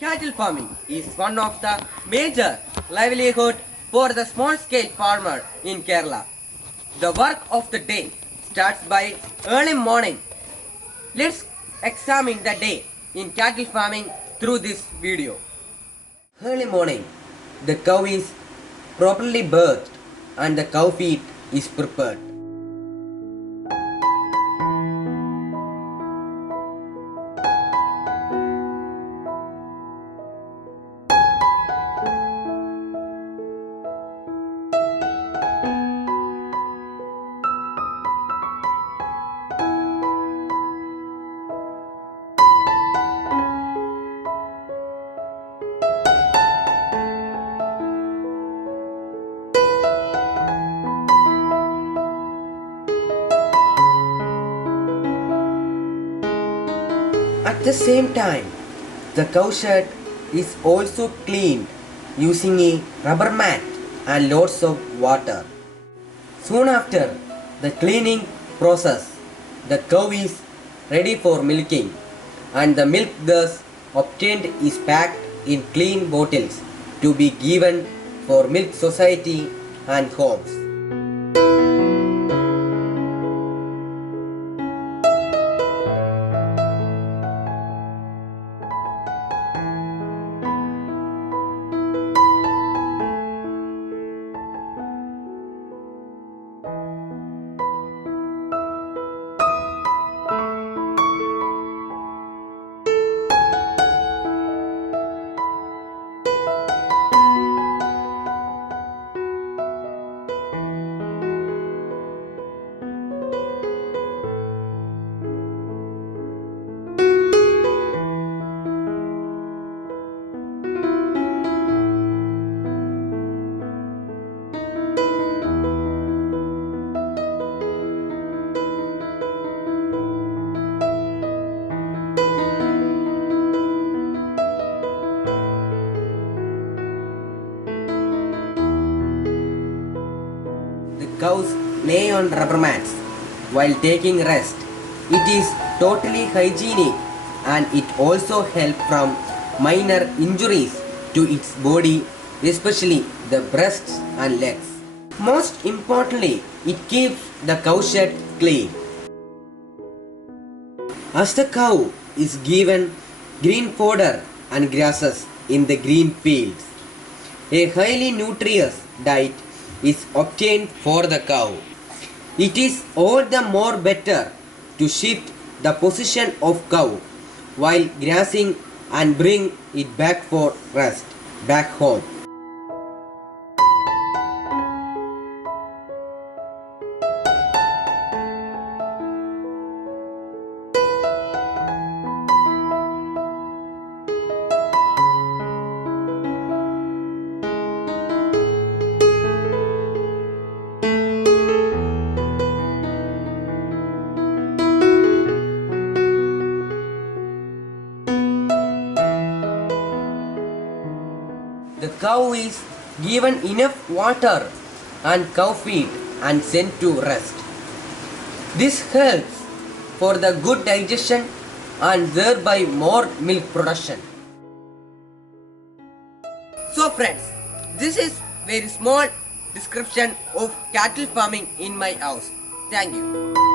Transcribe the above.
Cattle farming is one of the major livelihood for the small-scale farmer in Kerala. The work of the day starts by early morning. Let's examine the day in cattle farming through this video. Early morning, the cow is properly birthed and the cow feed is prepared. At the same time, the cow shed is also cleaned using a rubber mat and lots of water. Soon after the cleaning process, the cow is ready for milking and the milk thus obtained is packed in clean bottles to be given for milk society and homes. Cows lay on rubber mats while taking rest. It is totally hygienic and it also helps from minor injuries to its body, especially the breasts and legs. Most importantly, it keeps the cow shed clean. As the cow is given green fodder and grasses in the green fields, a highly nutritious diet is obtained for the cow. It is all the more better to shift the position of cow while grazing and bring it back for rest back home. The cow is given enough water and cow feed and sent to rest. This helps for the good digestion and thereby more milk production. So friends, this is very small description of cattle farming in my house. Thank you.